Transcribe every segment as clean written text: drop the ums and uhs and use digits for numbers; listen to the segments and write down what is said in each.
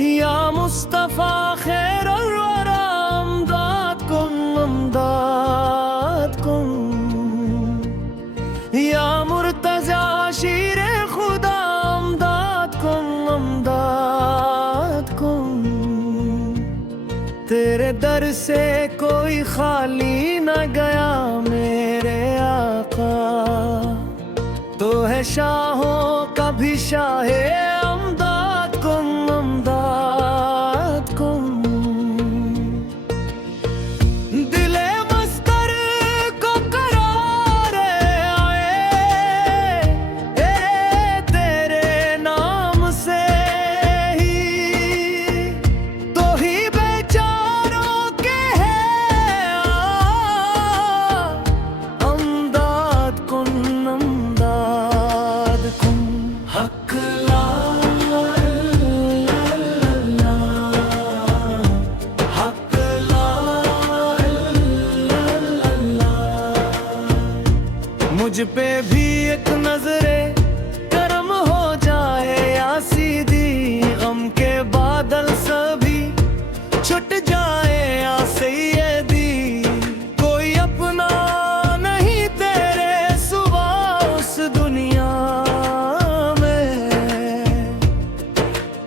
या मुस्तफा खैर वरा अमदाद कुम या मुर्तजा शीर खुदा अमदाद कुम। तेरे दर से कोई खाली न गया मेरे आका, तो है शाहों का भी शाहे अमदाद कुम। दिले मस्तर को करार आए तेरे नाम से ही, तो ही बेचारों के है अमदाद कुम हक ला हक ला। मुझ पे भी एक नजरे करम हो जाए या सीधी, गम के बादल सभी छुट जाए या सैयदी। कोई अपना नहीं तेरे सिवा उस दुनिया में,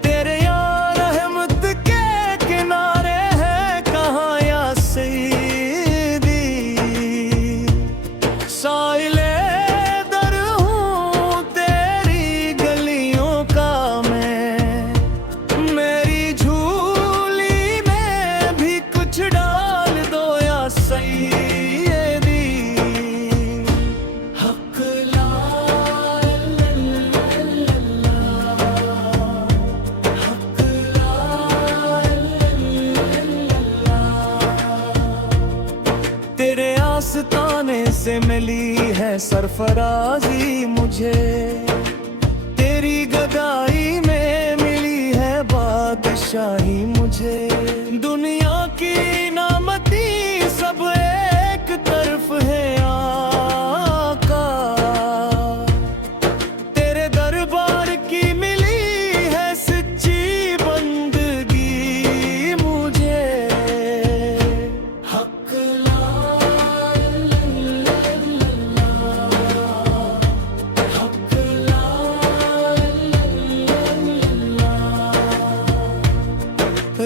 तेरे यार रहमत के किनारे है कहाँ या सैयदी। साइले दर हूँ तेरी गलियों का मैं, मेरी झूली में भी कुछ डाल दो या सैयदी। हक ला हक ला। तेरे आस्ताने से मिली है सरफराजी मुझे, तेरी गदाई में मिली है बादशाही मुझे। दुनिया की नामती सब एक तरफ है आका, तेरे दरबार की मिली है सच्ची बंदगी मुझे। हक ला हक ला।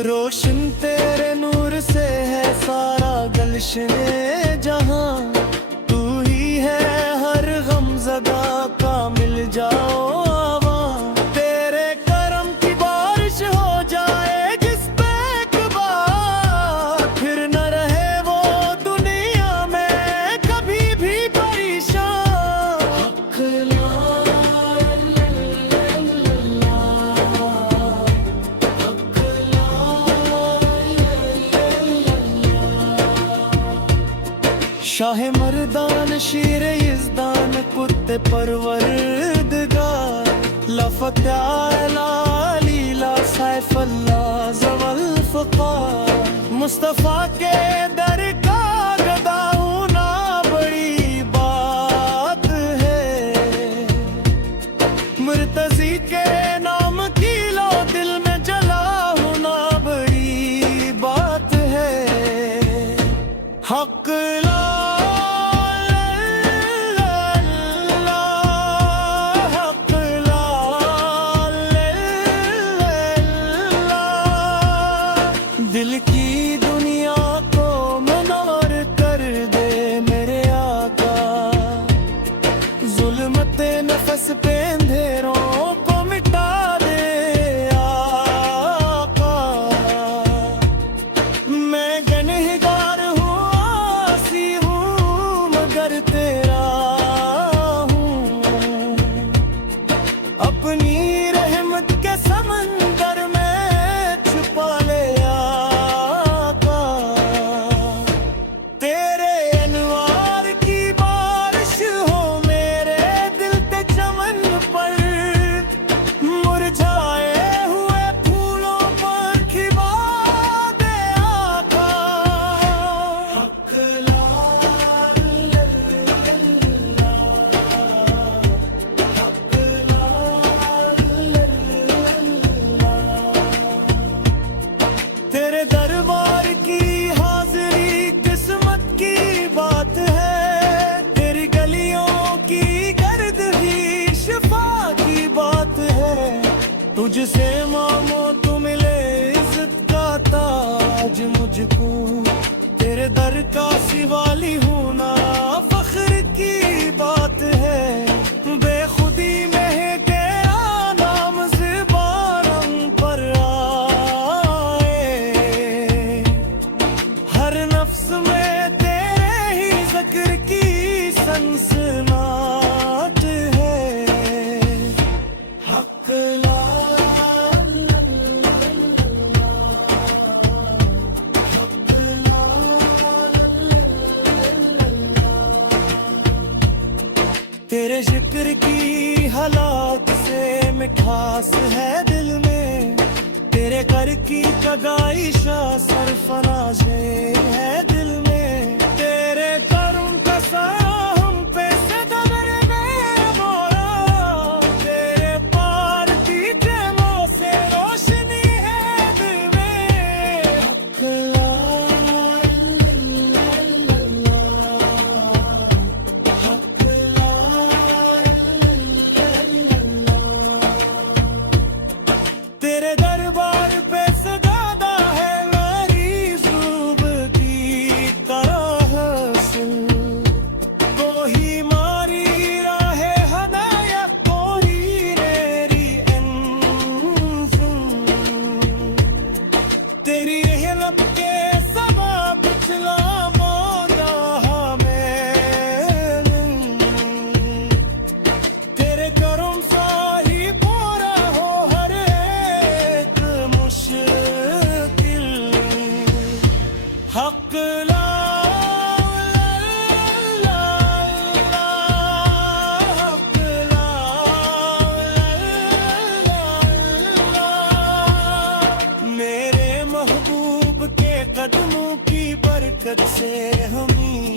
रोशन तेरे नूर से है सारा गलशने जहां, तू ही है हर गमज़दा का मिल जाओ आवां। तेरे करम की बारिश हो जाए जिस पे एक बार, फिर न रहे वो दुनिया में कभी भी परेशान। हक ला हक ला। शाह मर्दान शीर यज़दान कुत्ते परवरदिगार, लफ़त्या लीला सैफ़ल्ला ज़वल फ़क़ार। मुस्तफ़ा के दर का गदा होना बड़ी बात है, मुर्तज़ी के नाम की लो दिल में जला होना बड़ी बात है। हक ला हक ला। दिल की दुनिया को मनौर कर दे मेरे आका, जुल्मते नफस पे अंधेरों को मिटा दे आका। मैं गनहगार हूँ आसी हूँ मगर तेरा हूँ, अपनी रहमत के समंदर में छुपा ले आका। तेरे अनवार की बारिश हो मेरे दिल पे चमन पर, मुरझाए हुए फूलों पर खिला दे आका। हूँ, तेरे दर का सिवाली हूँ ना, फख्र की बात है। बेखुदी में है तेरा नाम ज़ुबान पर आए, हर नफ्स में तेरे ही ज़िक्र की सनसनाहट है। हक ला तेरे जिक्र की हालात से मिठास है दिल में, तेरे कर की कगाइशा सरफराज़े है दिल में। तेरे करुण का साया हम पे सितबर में मोड़ा, तेरे पार की जमों से रोशनी है दिल में। हक ला तेरे दरबार पे सजादा है मेरी ज़ुब की तरह हसन, कोई मारी राहे हदायत कोई मेरी अंजुम। तेरी हिलप के सबा पिछला मोदा हमें, तेरे करम सा ही पूरा हो हर एक मुश्किल। हक ला हक ला मेरे महबूब के कदमों की बरकत से हमी